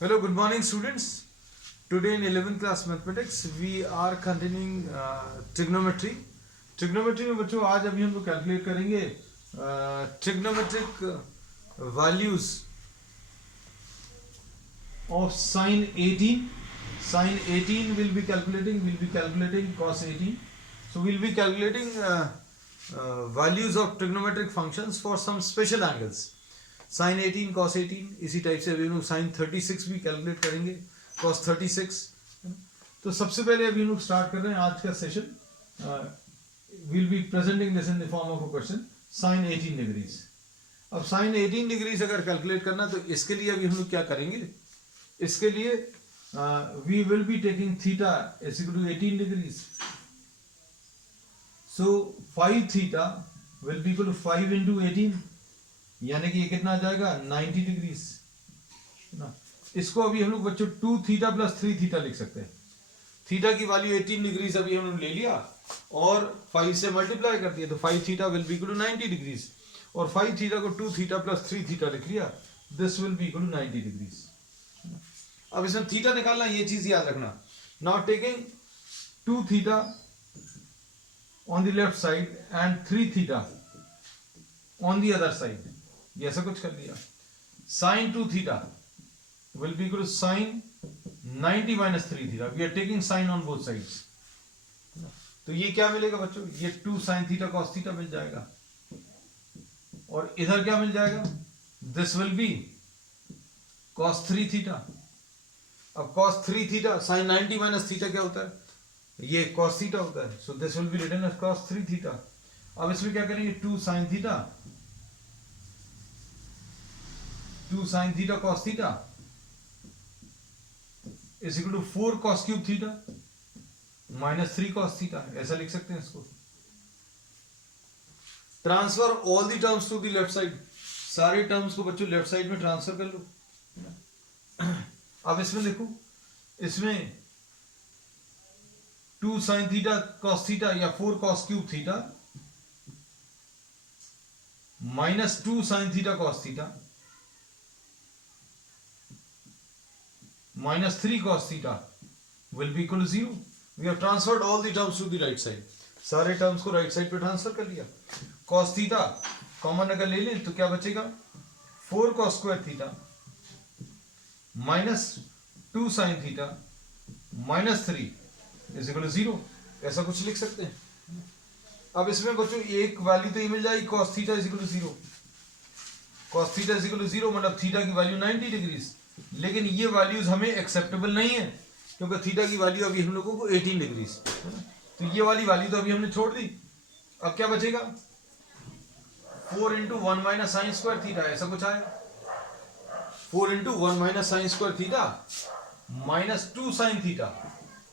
Hello, good morning, students. Today in 11th class mathematics, we are continuing trigonometry. Trigonometry में बच्चों आज अभी हम लोग कैलकुलेट करेंगे trigonometric values of sin 18. Sin 18 will be calculating cos 18. So we'll be calculating values of trigonometric functions for some special angles. Sine 18 cos 18 इसी type से अभी हम लोग साइन 36 भी कैलकुलेट करेंगे कॉस 36। तो सबसे पहले अभी हम लोग स्टार्ट कर रहे हैं आज का session. Will be presenting this in the form of a question sign 18 degrees. अब साइन 18 डिग्रीज अगर कैलकुलेट करना तो इसके लिए अभी हम लोग क्या करेंगे, इसके लिए we will be taking theta is equal to 18 degrees. So 5 theta will be equal to 5 into 18, यानी कि ये कितना आ जाएगा 90 डिग्रीज ना। इसको अभी हम लोग बच्चों 2 थीटा प्लस 3 थीटा लिख सकते हैं। थीटा की वैल्यू 18 डिग्रीज अभी हम लोग ले लिया और 5 से मल्टीप्लाई कर दिया तो 5 theta will be equal to 90 degrees, और 5 थीटा को 2 थीटा प्लस 3 थीटा लिख लिया, this will be equal to 90 degrees. अब इसमें थीटा निकालना, ये चीज याद रखना। Now taking 2 theta on the left side and 3 theta on the other side, ये ऐसा कुछ कर लिया। Sine 2 theta will be equal to sine 90 minus 3 theta. We are taking sine on both sides, तो ये क्या मिलेगा बच्चों, ये 2 साइन थीटा कॉस थीटा मिल जाएगा, और इधर क्या मिल जाएगा, this will be cos 3 theta. अब cos 3 theta sine 90 minus theta क्या होता है, ये कॉस थीटा होता है, so this will be written as cos 3 theta. अब इसमें क्या करेंगे, 2 sine theta cos theta is equal to 4 cos cube theta minus 3 cos theta, ऐसा लिख सकते हैं इसको। Transfer all the terms to the left side, सारे टर्म्स को बच्चों लेफ्ट साइड में ट्रांसफर कर लो। अब इसमें देखो, इसमें 2 sin theta cos theta या 4 cos cube theta minus 2 sin theta cos theta minus 3 cos theta will be equal to 0. We have transferred all the terms to the right side. सारे terms को right side पे transfer कर लिया। cos theta common अगर ले लें तो क्या बचेगा, 4 cos square theta minus 2 sin theta minus 3 is equal to 0, ऐसा कुछ लिख सकते हैं। अब इसमें बच्चों एक वैल्यू तो ये मिल जाएगी, cos theta is equal to 0। cos theta is equal to 0 मतलब थीटा की वैल्यू 90 डिग्रीज, लेकिन ये वैल्यूज हमें एक्सेप्टेबल नहीं है क्योंकि थीटा की वैल्यू अभी हम लोगों को 18 डिग्रीज, तो ये वाली वैल्यू तो अभी हमने छोड़ दी। अब क्या बचेगा, 4 into 1 minus sine square theta, ऐसा कुछ आएगा। 4 into 1 minus sine square theta minus 2 sine theta,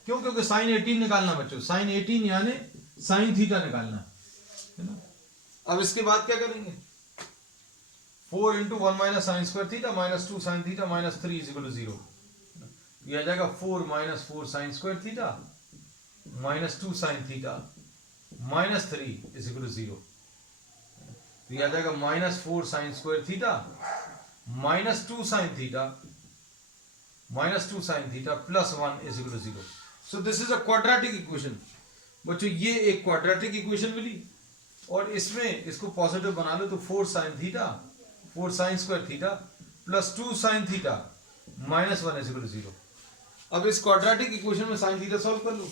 क्यों, क्योंकि साइन 18 निकालना बच्चों, साइन 18 यानी साइन थीटा निकालना है ना। अब इसके बाद क्या करेंगे, 4 into 1 minus sine square theta minus 2 sine theta minus 3 is equal to 0। ये आ जाएगा 4 minus 4 sine square theta minus 2 sine theta minus 3 is equal to 0। ये आ जाएगा minus 4 sine square theta minus 2 sine theta minus 2 sine theta plus 1 is equal to 0। So this is a quadratic equation बच्चों, ये एक quadratic equation मिली, और इसमें इसको positive बना लो तो 4 sine theta 4 sine square theta plus 2 sine theta minus 1 is equal to 0। अब इस क्वाड्रेटिक इक्वेशन में साइन थीटा सॉल्व कर लो।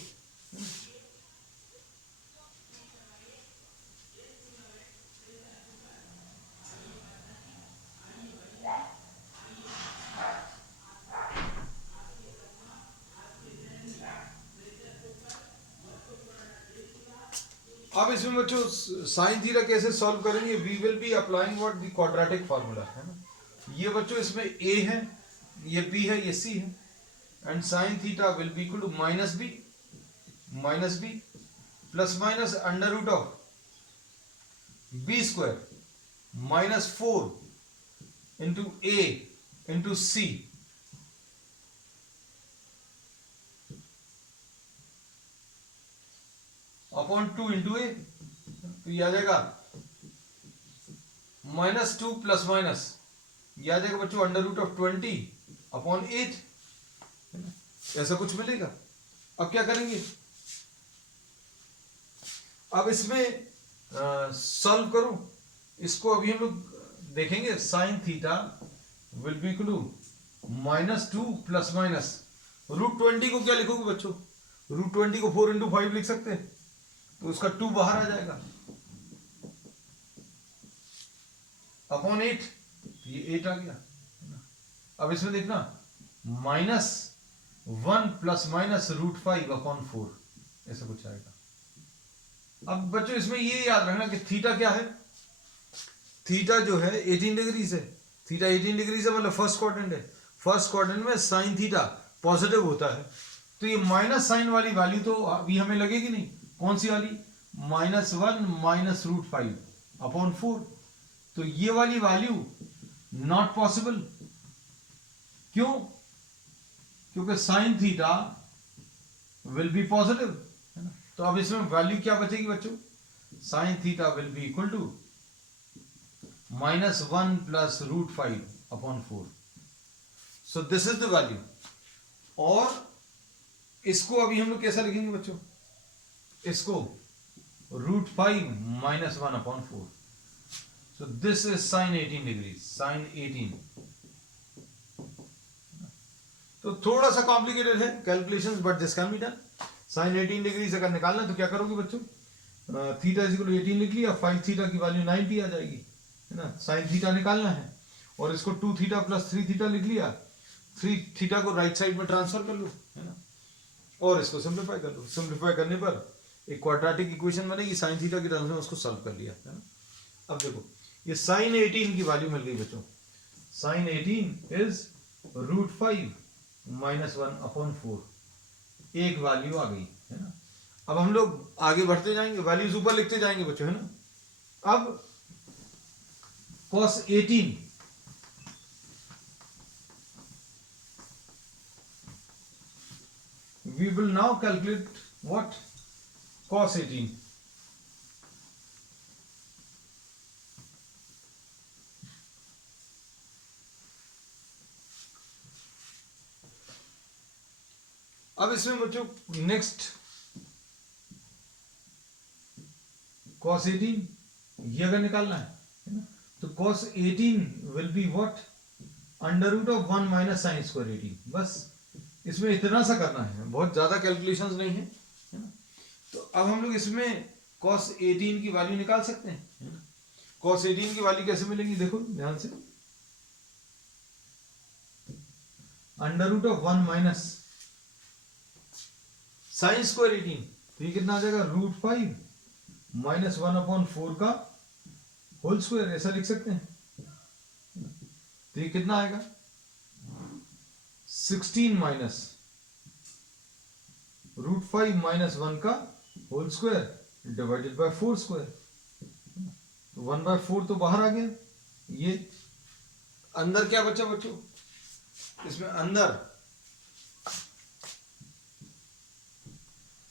अब इसमें बच्चों साइन थीटा कैसे सॉल्व करेंगे, we will be applying what the quadratic formula है ना। ये बच्चों इसमें a है, ये b है, ये c है, and sine theta will be equal to minus B plus minus under root of b square minus 4 into a into c upon 2 into A, तो ये आ जाएगा -2 प्लस माइनस, ये आ जाएगा बच्चों अंडर रूट ऑफ 20 अपॉन 8, ऐसा कुछ मिलेगा। अब क्या करेंगे, अब इसमें सॉल्व करो इसको। अभी हम लोग देखेंगे sine theta will be equal to -2 plus minus √20 को क्या लिखोगे बच्चों, √20 को 4 × 5 लिख सकते हैं, तो उसका 2 बाहर आ जाएगा अपॉन 8, ये 8 आ गया। अब इसमें देखना -1 प्लस माइनस √5 अपॉन 4, ऐसा कुछ आएगा। अब बच्चों इसमें ये याद रखना कि थीटा क्या है, थीटा जो है 18 डिग्री है, थीटा 18 डिग्री से मतलब फर्स्ट क्वाड्रेंट है। फर्स्ट क्वाड्रेंट में साइन थीटा पॉजिटिव होता है, तो ये माइनस साइन वाली वैल्यू तो अभी हमें लगेगी नहीं। कौन सी वाली, -1 माइनस √5 अपॉन 4, तो ये वाली वैल्यू नॉट पॉसिबल। क्यों, क्योंकि sine theta will be positive, है ना। तो अब इसमें वैल्यू क्या बचेगी बच्चों, sine theta will be equal to -1 प्लस √5 upon 4। So this is the value. और इसको अभी हम लोग कैसा लिखेंगे बच्चों, इसको √5 -1 upon 4। So this is sine 18 degree, sine 18। तो थोड़ा सा कॉम्प्लिकेटेड है calculations, but this can be done. Sine 18 degree अगर निकालना तो क्या करोगे बच्चों, थीटा इज इक्वल टू 18 लिख लिया, 5 थीटा की वैल्यू 90 आ जाएगी, है ना। साइन थीटा निकालना है और इसको 2 थीटा प्लस 3 थीटा लिख लिया, 3 थीटा को राइट साइड में ट्रांसफर कर लो, है ना, और इसको सिंप्लीफाई कर लो। सिंप्लीफाई करने पर एक क्वाड्रेटिक इक्वेशन बनेगी, साइन थीटा की टर्म्स में उसको सॉल्व कर लिया, है ना। अब देखो ये साइन 18 की वैल्यू मिल गई बच्चों, साइन 18 इज √5 -1 अपॉन 4, एक वैल्यू आ गई, है ना। अब हम लोग आगे बढ़ते जाएंगे, वैल्यूज ऊपर लिखते जाएंगे बच्चों, है ना। अब cos 18 we will now calculate what, cos 18। अब इसमें बच्चों नेक्स्ट cos 18 ये अगर निकालना है ना, तो cos 18 will be what, √1 minus sine square 18। बस इसमें इतना सा करना है, बहुत ज्यादा कैलकुलेशंस नहीं है, है ना। तो अब हम लोग इसमें cos 18 की वैल्यू निकाल सकते हैं, है ना। cos 18 की वैल्यू कैसे मिलेगी देखो ध्यान से, √1 माइनस साइन स्क्वायर 18, तो ये कितना आ जाएगा, √5 -1 अपॉन 4 का होल स्क्वायर, ऐसा लिख सकते हैं। तो ये कितना आएगा, 16 माइनस √5 -1 का whole square divided by 4 square. 1/4 तो बाहर आ गया, ये अंदर क्या बचा बच्चों, इसमें अंदर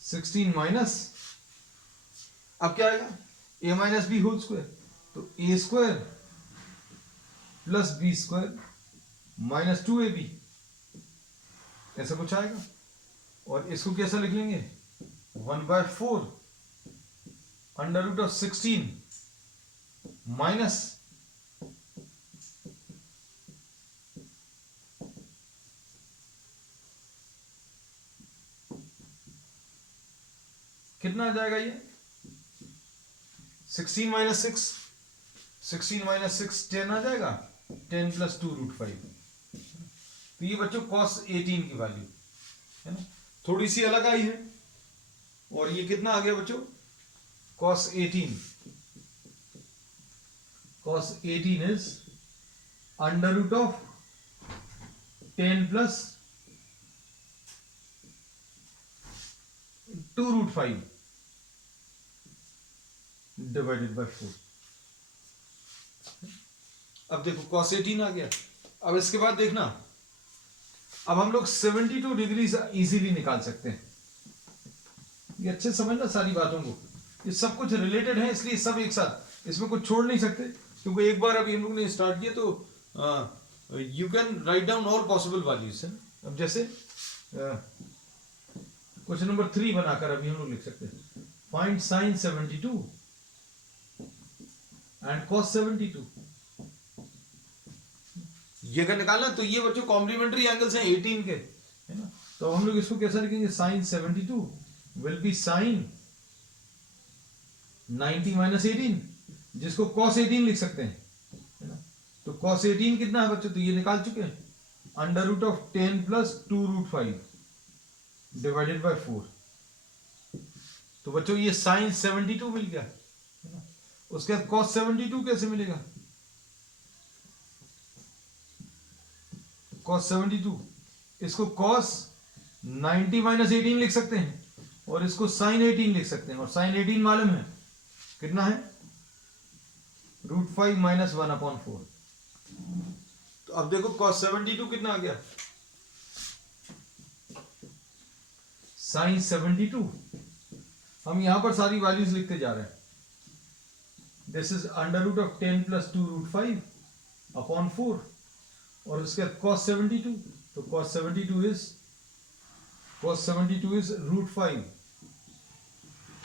16 माइनस, अब क्या आएगा, a minus B whole square, तो a square plus B square minus 2ab, ऐसा कुछ आएगा। और इसको कैसा लिख लेंगे, 1/4 √16 माइनस कितना आ जाएगा, ये 16 माइनस 6, 16 माइनस 6 10 आ जाएगा, 10 प्लस 2 √5। तो ये बच्चों cos 18 की वैल्यू, है ना, थोड़ी सी अलग आई है। और ये कितना आ गया बच्चों, cos 18 is √10 plus 2 √5 divided by 4। अब देखो cos 18 आ गया। अब इसके बाद देखना, अब हम लोग 72 डिग्री इजीली निकाल सकते हैं। ये अच्छे समझना सारी बातों को, ये सब कुछ रिलेटेड है, इसलिए सब एक साथ, इसमें कुछ छोड़ नहीं सकते, क्योंकि एक बार अभी हम लोग ने स्टार्ट किया तो you can write down all possible values है। अब जैसे क्वेश्चन नंबर 3 बनाकर अभी हम लोग लिख सकते हैं, फाइंड साइन 72 एंड कॉस 72। ये अगर निकालना तो ये बच्चों कॉम्प्लीमेंट्री एंगल्स हैं 18 के, है ना। तो हम लोग इसको कैसा लिखेंगे, sine 72 will be sine 90 minus 18, जिसको कॉस 18 लिख सकते हैं, है ना। तो कॉस 18 कितना है बच्चों, तो ये निकाल चुके हैं, under root of 10 plus 2 root 5 divided by 4। तो बच्चों ये साइन 72 मिल गया, है ना। उसके बाद कॉस 72 कैसे मिलेगा, कॉस 72 इसको कॉस 90 माइनस 18 लिख सकते हैं, और इसको साइन 18 लिख सकते हैं, और साइन 18 मालूम है कितना है, रूट 5 माइनस 1/4। तो अब देखो कॉस 72 कितना आ गया, साइन 72। हम यहां पर सारी वैल्यूज लिखते जा रहे हैं, this is under root of 10 plus 2 root 5/4, और उसके बाद cos 72, तो cos 72 इज रूट 5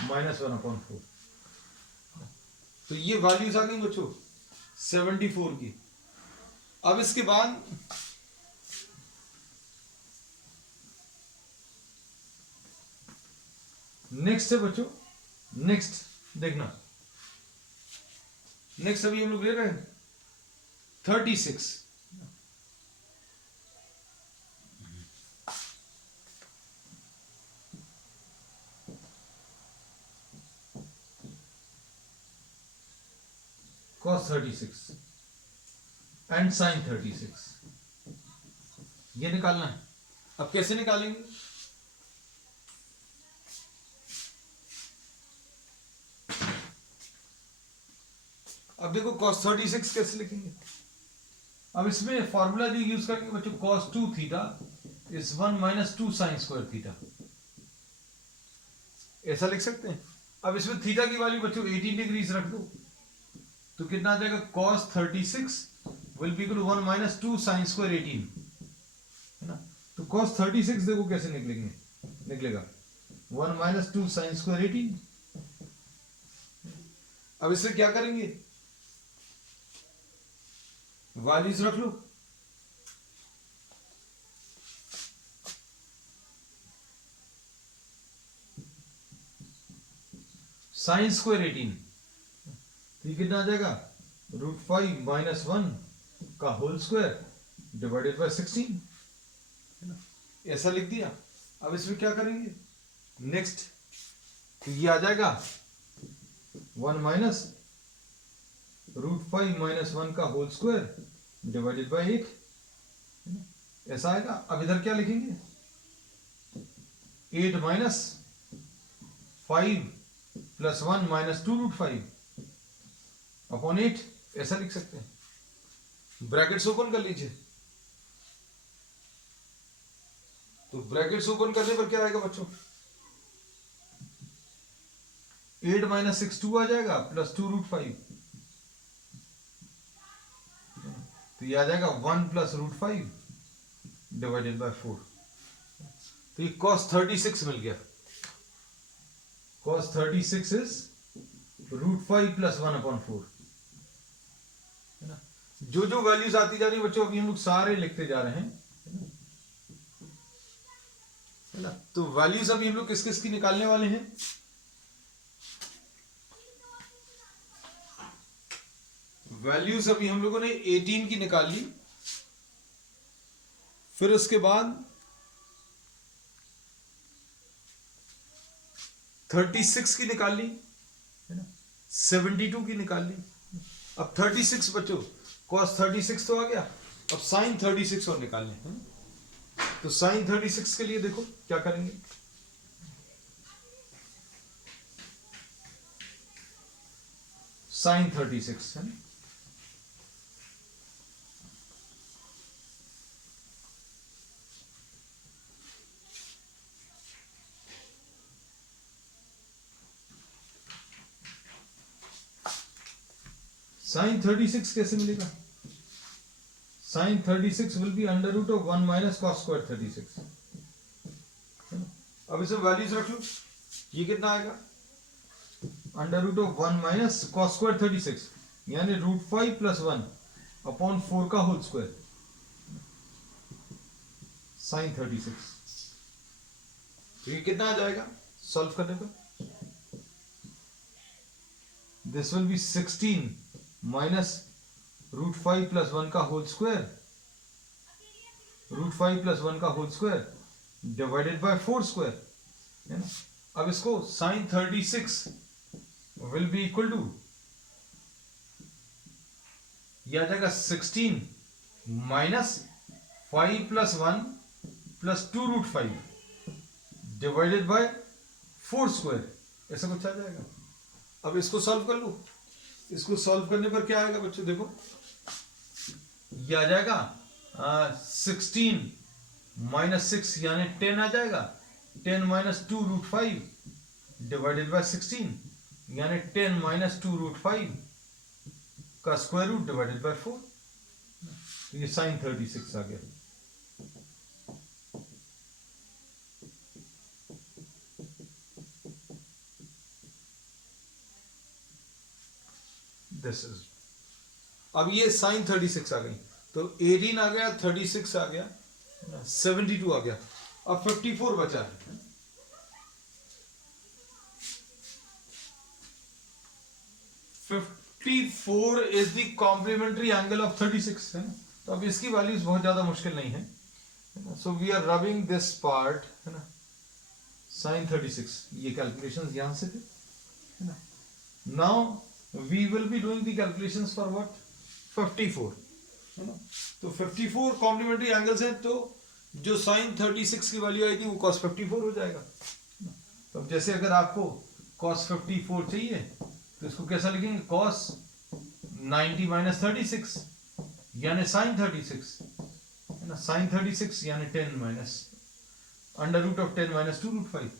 माइनस 1/4। तो ये वैल्यूज आ गई बच्चों 74 की। अब इसके बाद नेक्स्ट है बच्चों, नेक्स्ट देखना, नेक्स्ट अभी हम लोग ले रहे हैं 36। cos 36 एंड sin 36 ये निकालना है। अब कैसे निकालेंगे, अब देखो cos 36 कैसे लिखेंगे। अब इसमें फॉर्मूला जो यूज करेंगे बच्चों, cos 2 theta is 1 minus 2 sine square theta, ऐसा लिख सकते हैं। अब इसमें थीटा की वैल्यू बच्चों 18 डिग्रीज रख दो, तो कितना आ जाएगा, cos 36 will be equal to 1 minus 2 sine square 18, है ना। तो cos 36 देखो कैसे निकलेगा 1 माइनस 2 साइन स्क्वायर 18। अब इससे क्या करेंगे, वैल्यूज रख लो, साइन स्क्वायर 18, तो ये कितना आ जाएगा, रूट 5 माइनस 1 का होल स्क्वायर डिवाइडेड बाय 16, है ना, ऐसा लिख दिया। अब इसमें क्या करेंगे, नेक्स्ट, तो ये आ जाएगा 1 माइनस रूट 5 माइनस 1 का होल स्क्वायर डिवाइडेड बाय 8, ऐसा आएगा। अब इधर क्या लिखेंगे, 8 minus 5 plus 1 minus 2 root 5 upon 8, ऐसा लिख सकते हैं। ब्रैकेट्स ओपन कर लीजिए, तो ब्रैकेट्स ओपन करने पर क्या आएगा बच्चों, 8 माइनस 6 2 आ जाएगा प्लस 2 रूट 5, तो ये आ जाएगा 1 प्लस रूट 5 डिवाइडेड बाय 4। तो ये cos 36 मिल गया, cos 36 इज रूट 5 प्लस 1/4, है ना। जो जो वैल्यूज आती जा रही है बच्चों, अभी हम लोग सारे लिखते जा रहे हैं, है ना। तो वैल्यूज अभी हम लोग किस किस की निकालने वाले हैं, वैल्यूज अभी हम लोगों ने 18 की निकाल ली, फिर उसके बाद 36 की निकाल ली, है ना, 72 की निकाल ली। अब 36 बच्चों, cos 36 तो आ गया, अब sin 36 और निकालने हैं। तो sin 36 के लिए देखो क्या करेंगे, sin 36 है ना, sin 36 कैसे मिलेगा, sine 36 will be under root of 1 minus cos square 36। अब इसे वैल्यूज रख लो, ये कितना आएगा under root of 1 minus cos square 36 यानी √5 + 1 अपॉन 4 का होल स्क्वायर साइन 36। तो ये कितना आ जाएगा सॉल्व करने पर? दिस विल बी 16 माइनस √5 + 1 का होल स्क्वायर, √5 + 1 का whole square divided by 4 square, है ना। अब इसको sine 36 will be equal to, यह आ जाएगा 16 माइनस 5 + 1 + 2√5 डिवाइडेड बाय 4 स्क्वायर, ऐसा कुछ आ जाएगा। अब इसको सॉल्व कर लो, इसको सॉल्व करने पर क्या आएगा बच्चों, देखो ये आ जाएगा 16 माइनस 6 यानी 10 आ जाएगा, 10 माइनस 2√5 डिवाइडेड बाय 16 यानी 10 माइनस 2√5 का स्क्वायर रूट डिवाइडेड बाय 4। तो ये साइन 36 आ गया। दिस इज, अब ये साइन 36 आ गई, तो 18 आ गया, 36 आ गया, 72 आ गया, अब 54 बचा है। 54 is the complementary angle of 36, है ना। तो अब इसकी वैल्यूज बहुत ज्यादा मुश्किल नहीं है, so we are rubbing this part, है ना, साइन 36, ये कैलकुलेशंस यहां से थे, है ना। Now we will be doing the calculations for what 54, है ना। तो 54 कॉम्प्लीमेंट्री एंगल्स हैं, तो जो साइन 36 की वैल्यू आई थी वो cos 54 हो जाएगा। तो अब जैसे अगर आपको cos 54 चाहिए तो इसको कैसा लिखेंगे, cos 90 - 36 यानी साइन 36, है ना, साइन 36 यानी 10 minus under root of 10 minus 2√5,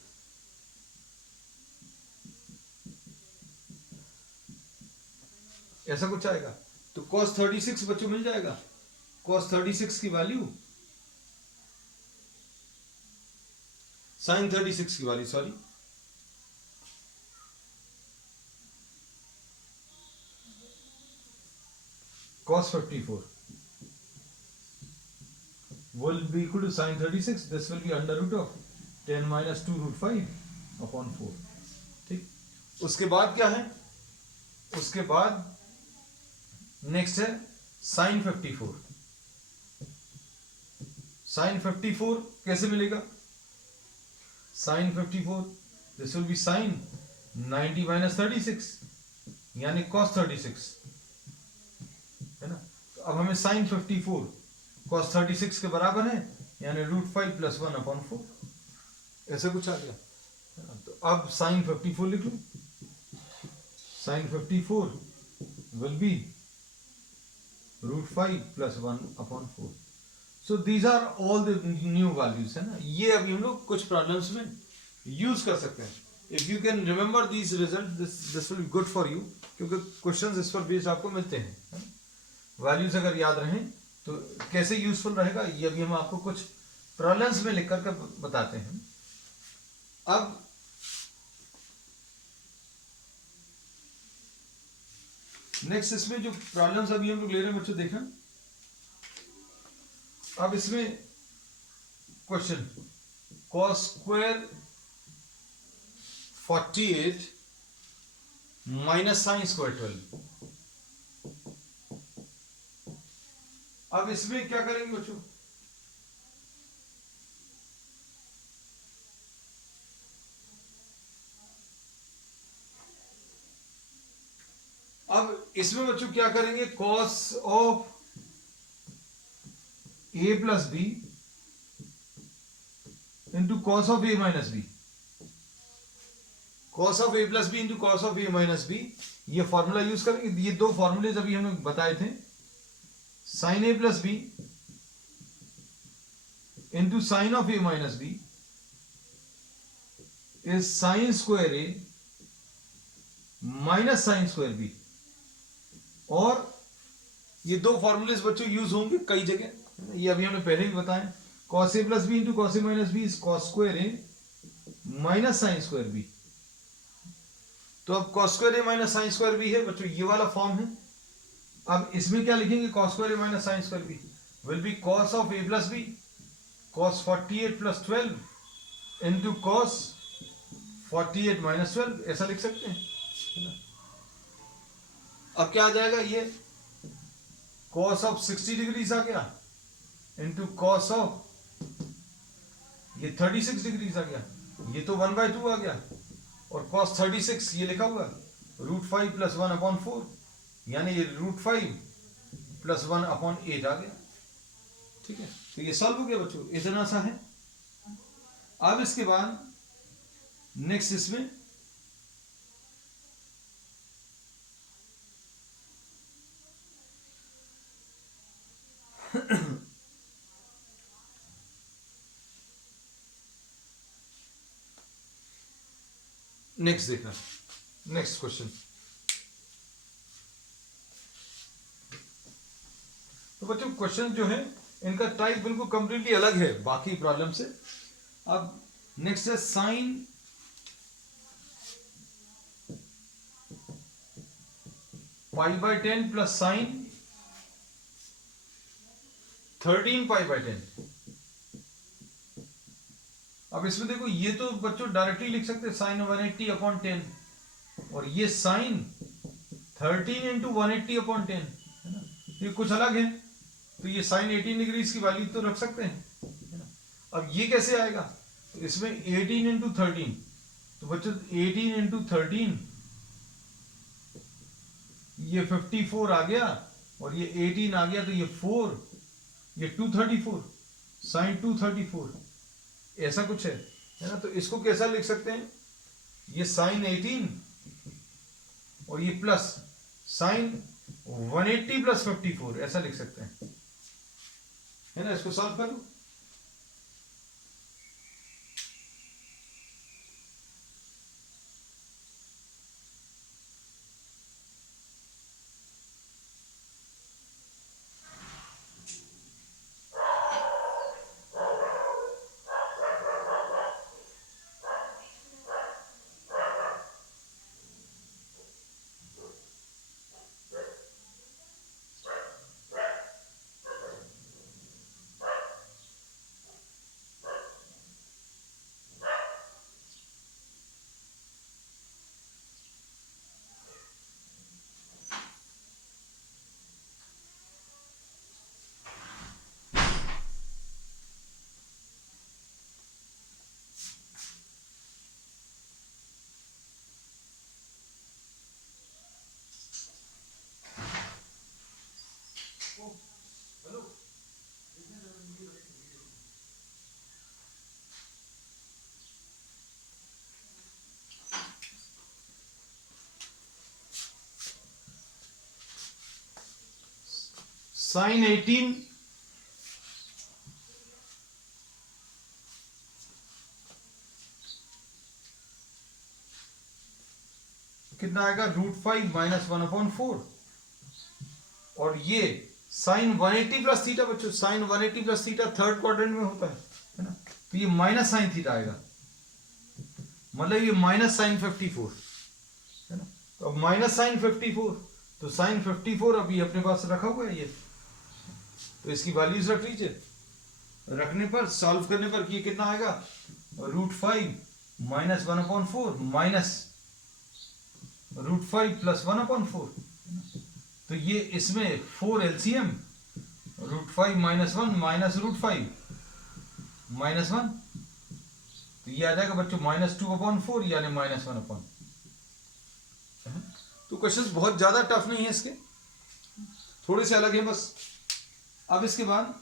ऐसा कुछ आएगा। तो cos 36 बच्चों मिल जाएगा, cos 36 की वैल्यू, साइन 36 की value, sorry, cos 54 will be equal to sin 36, this will be under root of 10 minus 2√5 upon 4, ठीक। उसके बाद क्या है, उसके बाद नेक्स्ट है साइन 54। साइन 54 कैसे मिलेगा, sine 54 this will be sine 90 - 36 यानी cos 36, है ना। तो अब हमें साइन 54 cos 36 के बराबर है यानी √5 + 1 upon 4, ऐसा कुछ आ गया, है ना। तो अब साइन 54 लिख लो, sign 54 will be √5 + 1 upon 4। So these are all the new values, है ना। ये अभी हम लोग कुछ प्रॉब्लम्स में यूज कर सकते हैं। If you can remember these results, this will be good for you, क्योंकि क्वेश्चंस इस पर बेस्ड आपको मिलते हैं, है ना। वैल्यूज अगर याद रहें तो कैसे यूजफुल रहेगा, ये अभी हम आपको कुछ प्रॉब्लम्स में लिख कर बताते हैं। अब नेक्स्ट इसमें जो प्रॉब्लम्स अभी हम लोग ले रहे हैं बच्चों, देखा, अब इसमें question cos square 48 minus sine square 12। अब इसमें क्या करेंगे बच्चों, अब इसमें बच्चों क्या करेंगे, cos of a + b into cos of a - b, cos of a + b into cos of a - b, ये फॉर्मूला यूज करेंगे। ये दो फॉर्मूलेज अभी हमने बताए थे, sin a + b into sine of a - b is sin square a minus sine square b, और ये दो फॉर्मूलेस बच्चों यूज होंगे कई जगह, ये अभी हमने पहले भी बताया। cos a plus B into cos a minus B is cos square A minus sine square B. तो अब cos square A minus sine square B है बच्चों, ये वाला फॉर्म है। अब इसमें क्या लिखेंगे, cos square A minus sine square B will be cos of a plus B cos 48 plus 12 into cos 48 minus 12, ऐसा लिख सकते हैं, है ना। अब क्या आ जाएगा, ये cos ऑफ 60 डिग्रीज आ गया इंटू cos ऑफ ये 36 डिग्रीज आ गया, ये तो 1/2 आ गया, और cos 36 ये लिखा हुआ √5 प्लस 1/4, यानी ये √5 प्लस 1/8 आ गया। ठीक है, तो ये सॉल्व हो गया बच्चों, इतना सा है। अब इसके बाद नेक्स्ट इसमें नेक्स्ट देखना, नेक्स्ट क्वेश्चन। तो बच्चों क्वेश्चन जो है इनका टाइप बिल्कुल कंप्लीटली अलग है बाकी प्रॉब्लम से। अब नेक्स्ट है साइन π/10 प्लस साइन 13 π/10। अब इसमें देखो, ये तो बच्चों डायरेक्टली लिख सकते हैं साइन 180/10, और ये साइन 13 इंटू 180/10 है ना, ये कुछ अलग है। तो ये साइन 18 डिग्रीज की वैल्यू तो रख सकते हैं, है ना। अब ये कैसे आएगा, तो इसमें 18 इंटू 13, तो बच्चों 18 इंटू 13 ये 54 आ गया, और ये 18 आ गया, तो ये 4, ये 234, साइन 234, ऐसा कुछ है ना। तो इसको कैसा लिख सकते हैं, ये साइन 18 और ये प्लस साइन 180 प्लस 54, ऐसा लिख सकते हैं, है ना। इसको सॉल्व करो। साइन 18 कितना आएगा, √5 माइनस 1/4, और ये साइन 180 प्लस थीटा बच्चों, sine 180 plus theta third quadrant में होता है ना। तो ये माइनस साइन थीटा आएगा, मतलब ये माइनस साइन 54 है ना। तो अब माइनस साइन 54, तो साइन 54 अभी अपने पास रखा हुआ है ये, तो इसकी वैल्यूज रख लीजिए। रखने पर सॉल्व करने पर ये कितना आएगा, √5 माइनस 1/4 माइनस √5 प्लस 1/4, तो ये इसमें 4 LCM, √5 माइनस 1 माइनस √5 माइनस 1, तो ये आ जाएगा बच्चों -2/4 यानी -1/। तो क्वेश्चंस बहुत ज्यादा टफ नहीं है इसके, थोड़े से अलग है बस। अब इसके बाद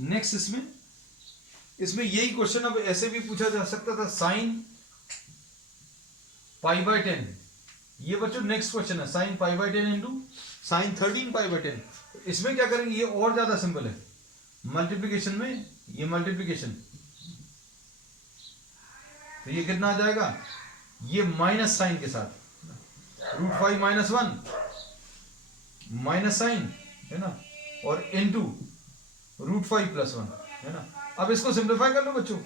नेक्स्ट इसमें यही क्वेश्चन अब ऐसे भी पूछा जा सकता था, साइन π/10, ये बच्चों नेक्स्ट क्वेश्चन है, साइन π/10 इंटू साइन 13 π/10। इसमें क्या करेंगे, ये और ज्यादा सिंपल है, मल्टीप्लीकेशन में ये मल्टीप्लीकेशन, तो ये कितना आ जाएगा, ये माइनस साइन के साथ √5 माइनस 1 माइनस साइन है ना, और इनटू √5 + 1 है ना। अब इसको सिंप्लीफाई कर लो बच्चों,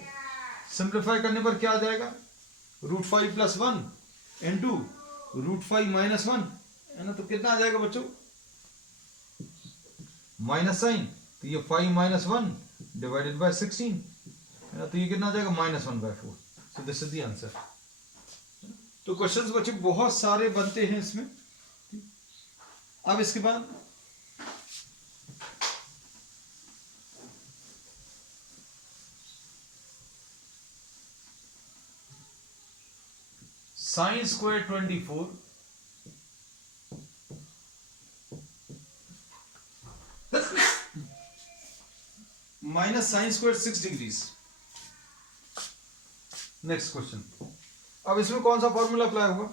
सिंप्लीफाई करने पर क्या आ जाएगा, √5 + 1 इनटू √5 - 1 है ना। तो कितना आ जाएगा बच्चों, माइनस साइन, तो ये 5 - 1 डिवाइडेड बाय 16 है ना, तो ये कितना आ जाएगा, -1/4। सो दिस इज द आंसर। तो क्वेश्चंस बच्चे बहुत सारे बनते हैं इसमें। अब इसके बाद sin² 24 minus sin² 6 degrees. Next question. अब इसमें कौन सा फॉर्मूला अप्लाई होगा,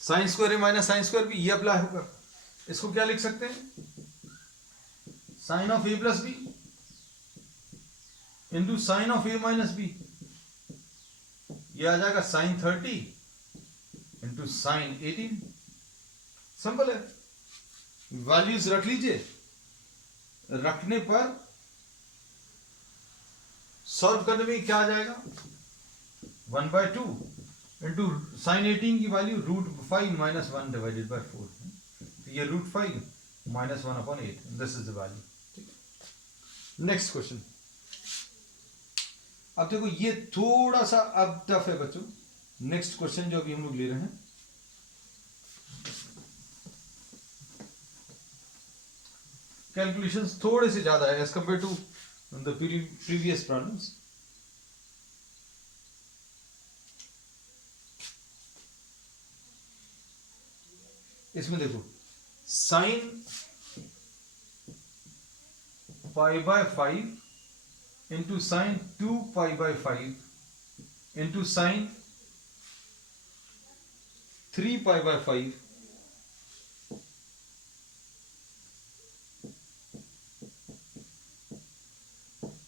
sin² माइनस sin² भी, ये अप्लाई होगा। इसको क्या लिख सकते हैं, sin of a + b into sin of a - b, ये आ जाएगा sin 30 इंटू sin 18। सिंपल है, वैल्यूज रख लीजिए, रखने पर सॉल्व करने में क्या आ जाएगा, 1/2 इंटू sin 18 की वैल्यू √5 - 1 डिवाइडेड बाय 4, तो ये √5 - 1/8, this is the value. Next question. अब देखो ये थोड़ा सा अब टफ है बच्चों। नेक्स्ट क्वेश्चन जो अभी हम लोग ले रहे हैं, कैलकुलेशंस थोड़े से ज्यादा है as compare to the previous problems. इसमें देखो sin π/5 into sin 2π/5 into sin 3π/5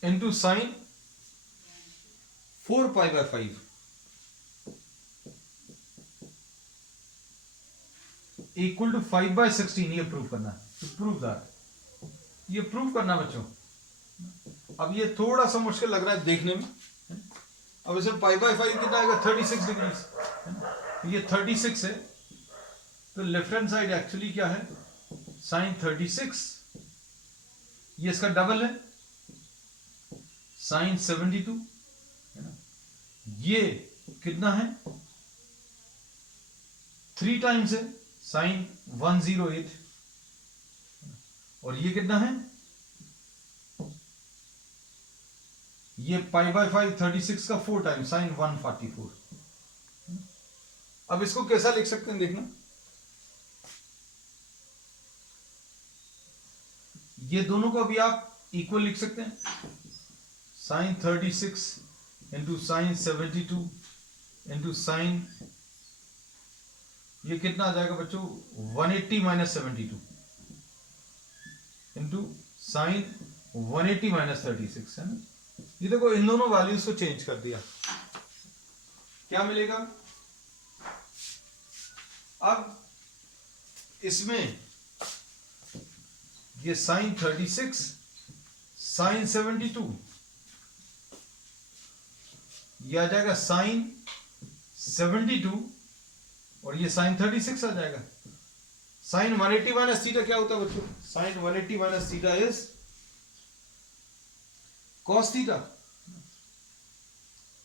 into sin 4π/5 equal to 5/16। ये प्रूव करना है, प्रूव दैट, ये प्रूव करना बच्चों। अब ये थोड़ा सा मुश्किल लग रहा है देखने में। अब इसमें π/5 कितना आएगा, 36 डिग्री। ये 36 है, तो लेफ्ट हैंड साइड एक्चुअली क्या है, sin 36, ये इसका डबल है sin 72 है ना। ये कितना है, 3 टाइम्स है sin 108, और ये कितना है, ये π/5 36 का 4 टाइम्स sin 144। अब इसको कैसा लिख सकते हैं देखना, ये दोनों को अभी आप इक्वल लिख सकते हैं, sin 36 into sin 72 into sin, ये कितना आ जाएगा बच्चों, 180 - 72 इंटू sin 180 - 36 है ना। ये देखो इन दोनों वैल्यूज को चेंज कर दिया, क्या मिलेगा। अब इसमें ये sin 36 sin 72, ये आ जाएगा sin 72, और ये sin 36 आ जाएगा। sin 180 - थीटा क्या होता है बच्चों, sin 180 - theta is cos theta.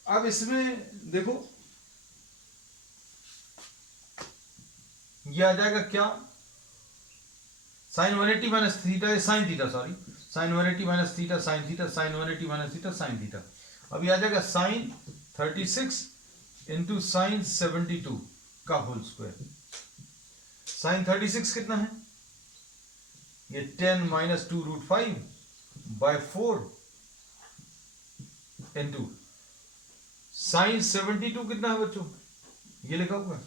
अब इसमें देखो ये आ जाएगा क्या, sin 180 - theta is sin theta, sorry, sin 180 - theta sin theta, sin 180 - theta sin theta. अब ये आ जाएगा sin 36 इंटू sin 72 का होल स्क्वायर। sin 36 कितना है, ये 10 - 2 √5/4 इंटू sin 72 कितना है बच्चों, ये लिखा हुआ है,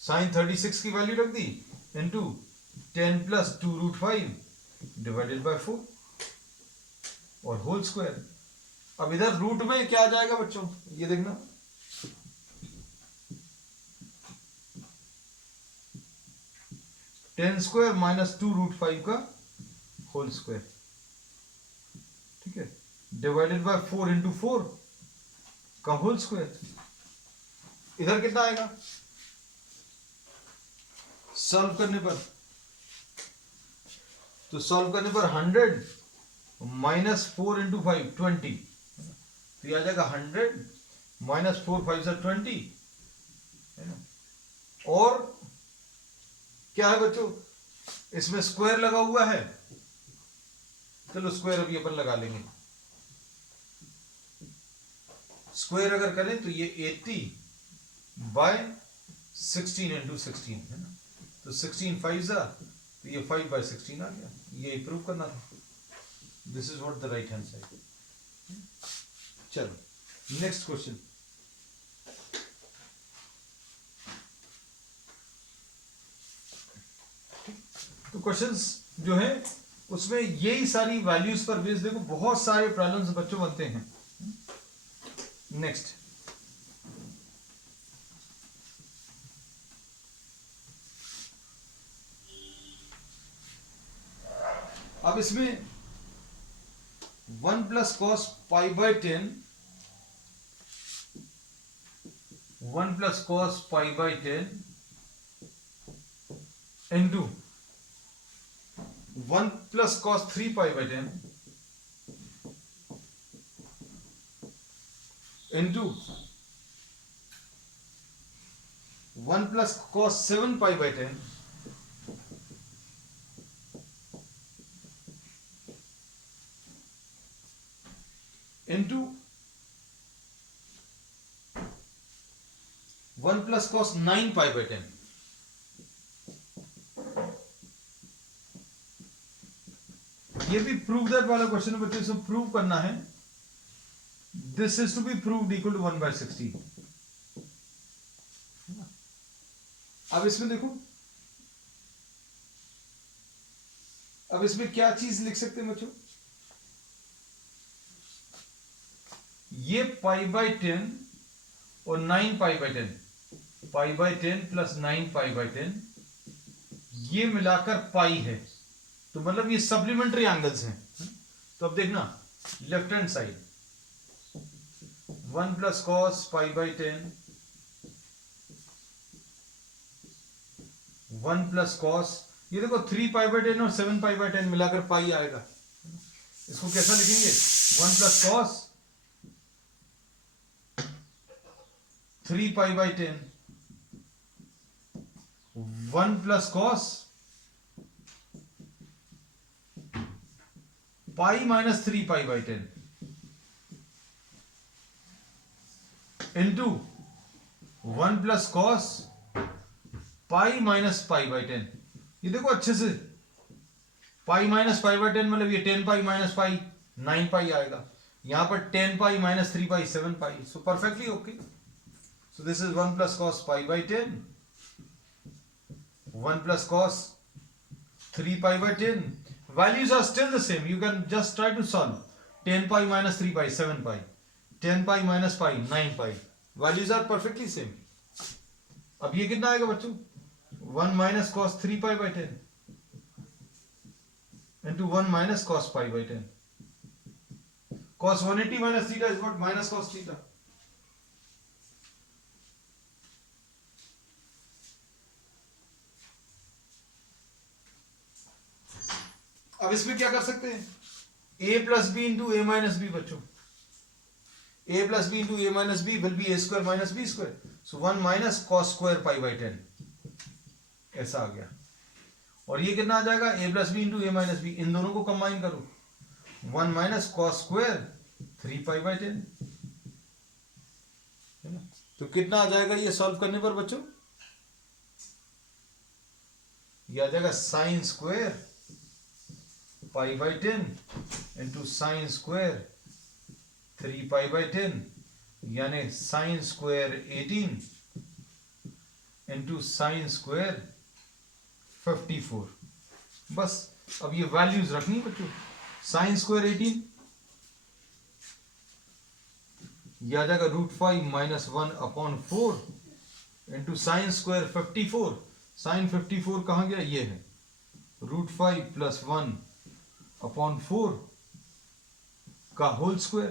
sin 36 की वैल्यू रख दी इंटू 10 + 2 √5 डिवाइडेड बाय 4 और होल स्क्वायर। अब इधर रूट में क्या आ जाएगा बच्चों, ये देखना 10 स्क्वायर माइनस 2 रूट 5 का होल स्क्वायर, ठीक है, डिवाइडेड बाय 4 इंटू 4 का होल स्क्वायर। इधर कितना आएगा सॉल्व करने पर? तो सॉल्व करने पर 100 माइनस 4 इंटू 5 20, तो यह आ जाएगा 100 माइनस 4 5 से 20 है ना। और क्या है बच्चों, इसमें स्क्वायर लगा हुआ है, चलो स्क्वायर अभी अपन लगा लेंगे। स्क्वायर अगर करें तो ये 80 बाय 16 इंटू 16 है ना, तो 16 5 जा, तो ये 5 बाय 16 आ गया। ये प्रूव करना था। This is what the right hand side. चलो नेक्स्ट क्वेश्चन। तो क्वेश्चंस जो है उसमें यही सारी वैल्यूज पर बेस देखो बहुत सारे प्रॉब्लम्स बच्चों बनते हैं। नेक्स्ट, अब इसमें 1 plus cos pi by 10, 1 plus cos pi by 10 into 1 plus cos 3 pi by 10 into 1 plus cos 7 pi by 10 into 1 plus cos 9 pi by 10। ये भी प्रूव दैट वाला क्वेश्चन है बच्चों, इसमें प्रूव करना है। This is to be proved equal to 1 by 16। अब इसमें देखो, अब इसमें क्या चीज लिख सकते हैं बच्चों, ये पाई बाय 10 और 9 pi by 10, pi by 10 plus 9 pi by 10, ये मिलाकर पाई है, तो मतलब ये सप्लीमेंट्री एंगल्स हैं। तो अब देखना left hand side 1 plus cos pi by 10, 1 plus cos, ये देखो 3 पाई बाय 10 और 7 पाई बाय 10 मिलाकर पाई आएगा। इसको कैसा लिखेंगे, 1 plus cos 3 pi by 10, 1 plus cos pi minus 3 pi by 10 into 1 plus cos pi minus pi by 10। ये देखो अच्छे से, पाई माइनस पाई बाई 10 मतलब ये 10 पाई माइनस पाई 9 पाई आएगा, यहां पर 10 pi minus 3 pi 7 pi, so perfectly okay. So this is 1 plus cos pi by 10, 1 plus cos 3 pi by 10, values are still the same, you can just try to solve 10 pi minus 3 pi 7 pi, 10 pi minus pi 9 pi, values are perfectly same। अब ये कितना आएगा बच्चों, 1 minus cos 3 pi by 10 into 1 minus cos pi by 10, cos 180 minus theta is what, minus cos theta। अब इसमें क्या कर सकते हैं, a plus B into A minus B बच्चों, a plus B into A minus B will be A square minus B square, so 1 minus cos square pi by 10, ऐसा आ गया। और ये कितना आ जाएगा, a plus B into A minus B, इन दोनों को कंबाइन करो, 1 minus cos square 3 pi by 10 है ना। तो कितना आ जाएगा ये सॉल्व करने पर बच्चों, ये आ जाएगा sine square pi by 10 into sine square 3 pi by 10, यानी sign square 18 into sine square 54। बस अब ये वैल्यूज रखनी बच्चों, साइन स्क्वायर 18 यह आ जाएगा √5 minus 1 upon 4 into sine square 54, sine 54 कहां गया, ये है √5 प्लस 1/4 का होल स्क्वायर,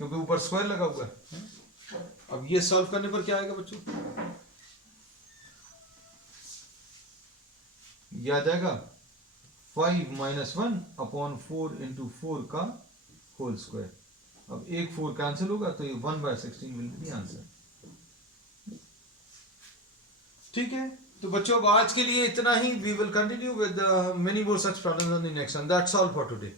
क्योंकि ऊपर स्क्वायर लगा हुआ है। अब ये सॉल्व करने पर क्या आएगा बच्चों, ये आ जाएगा 5 - 1/4 × 4 का होल स्क्वायर। अब एक 4 कैंसिल होगा तो ये 1/16 विल बी द आंसर। ठीक है, तो बच्चों अब आज के लिए इतना ही। We will continue with many more such problems on the next, and that's all for today.